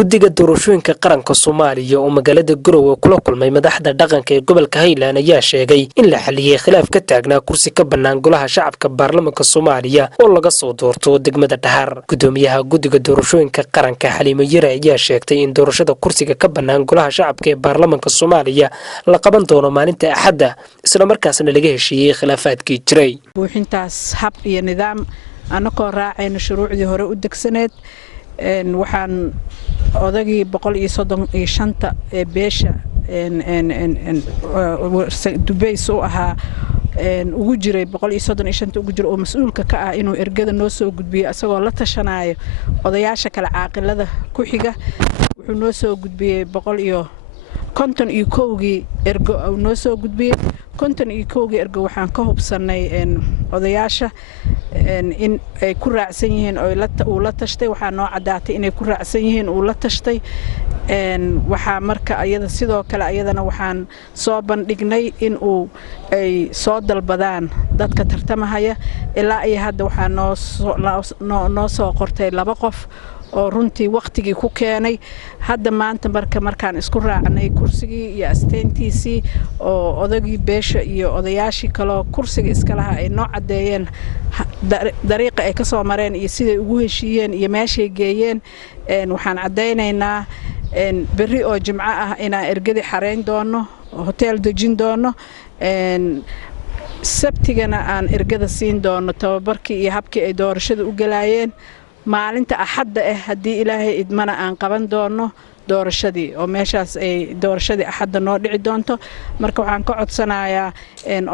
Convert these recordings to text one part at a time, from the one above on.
guddiga doorashooyinka qaranka Soomaaliya oo magaalada Garowe kula kulmay madaxda dhaqanka ee gobolka Highland ayaa sheegay in la xaliyay khilaaf ka taagnaa kursi ka bannaan golaha shacabka baarlamaanka Soomaaliya oo laga soo doorto degmada Dhahar. Gudoomiyaha guddiga doorashooyinka qaranka Xaliimo Yare ayaa sheegtay in doorashada kursiga ka bannaan golaha shacabka ee baarlamaanka Soomaaliya la qaban doono maalinta Axadda isla markaasna laga heshiiyay khilaafaadkii jiray. buuxintaas hab iyo nidaam anakoo raacayna shuruucdii hore u degsaneed waxaan odagii 135 ee beesha Dubays oo ahaa ugu jiray 135 ugu jiro oo mas'uulka ka ah inuu ergada noo soo gudbiyo asagoo la tashanayo odayaasha kala caaqilada ku xiga wuxuu noo soo gudbiyay 151 ergo oo noo soo gudbiyay 151 ergo waxaan ka hubsanay odayaasha in ay ku raacsan yihiin oo la tashtay waxaa noo cadaatay inay ku raacsan yihiin oo la tashtay waxaa marka ayada sidoo kale ayadana waxaan soo bandhignay in ay soo dalbadaan dadka tartamahaya ilaa ay hadda waxaa noo soo qortay 2 qof oo runtii waqtigii ku keenay hadda maanta markaan isku raacnay kursigii iyo asteentiisii oo odagii beesha iyo odayaashii kale kursiga iska lahaa ay noo cadeeyeen dariiqa ay ka soo mareen iyo siday ugu heshiiyeen iyo meeshay geeyeen waxaan cadeynaynaa berri oo jimco ah inaan ergadi xareyn doono hotel dejin doono sabtigana aan ergada siin doono tababarkii iyo habkii ay doorashada u galayeen maalinta Axadda haddii Ilaahay idmana aan qaban doono doorashadii oo meeshaas ay doorashadii Axadda noo dhici doonto marka waxaan ka codsanayaa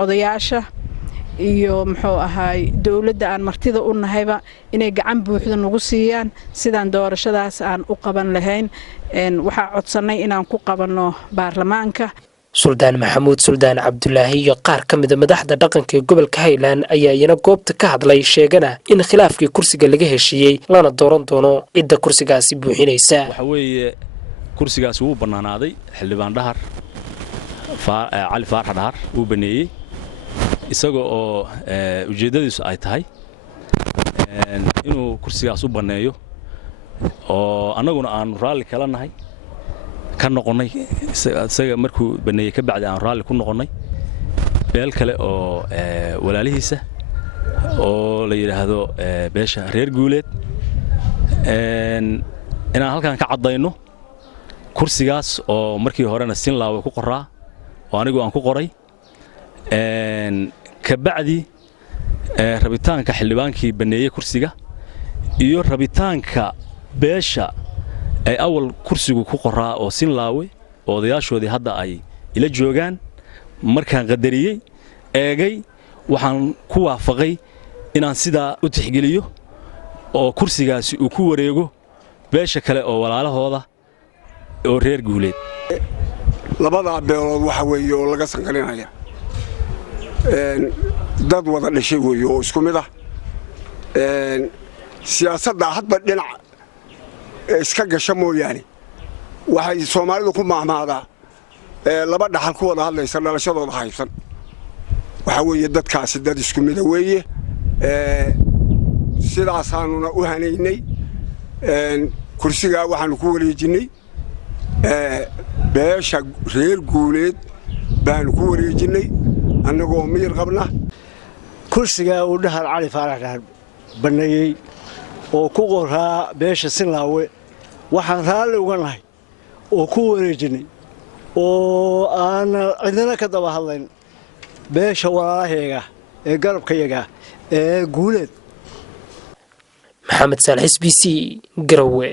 odayaasha iyo muxuu ahaay dawladda aan martida u nahayba inay gacan buuxda nagu siiyaan sidaan doorashadaas aan u qaban lahayn waxaa codsanay inaan ku qabanno baarlamaanka Suldaan Maxamuud Suldaan Cabdullaahi iyo qaar ka mid ah madaxda dhaqanka ee gobolka Highland ayaa iyana goobta ka hadlay sheegana in khilaafkii kursiga laga heshiiyay lana dooran doono cidda kursigaasi buuxinaysa. waxa weeye kursigaas uu banaanaaday xildhibaan Dhahar Cali Faarax Dhahar uu baneeyay isaga oo ujeedadiisu ay tahay inuu kursigaas u baneeyo oo anaguna aan raali kala nahay ka noqonay isaga markuu baneeyay ka bacdi aan raali ku noqonay beel kale oo walaalihiisa oo la yiraahdo beesha reer guuleed inaan halkan ka cadayno kursigaas oo markii horena Sinlaawe ku qoraa oo anigu aan ku qoray ka bacdi rabitaanka xildhibaankii baneeyay kursiga iyo rabitaanka beesha ay awal kursigu ku qoraa oo Sinlaawe oo odayaashoodii hadda ay ila joogaan markaan qadariyay eegay waxaan ku waafaqay inaan sida u tixgeliyo oo kursigaasi uu ku wareego beesha kale oo walaalahooda oo reer guuleed labada beelood waxa weeye oo laga sanqalinaya dad wada dhashay weeye oo isku mid ah siyaasadda hadba dhinac iska gasha mooyaane waxay Soomaalidu ku maamaadaa laba dhaxal ku wada hadlaysa dhalashadooda haybsan waxa weeye dadkaasi dad isku mid ah weeye sidaas aanuna u hanaynay kursiga waxaan ku wareejinay beesha reer guuleed baan ku wareejinay annagoo miyir qabna kursiga uu Dhahar Cali Faarax Dhahar baneeyay oo ku qoraa beesha Sinlaawe waxaan raali uga nahay oo ku wareejinay oo aan cidina ka daba hadlayn beesha walaalahayga ee garabkayaga ee guuleed Maxamed Saalax SBC Garowe.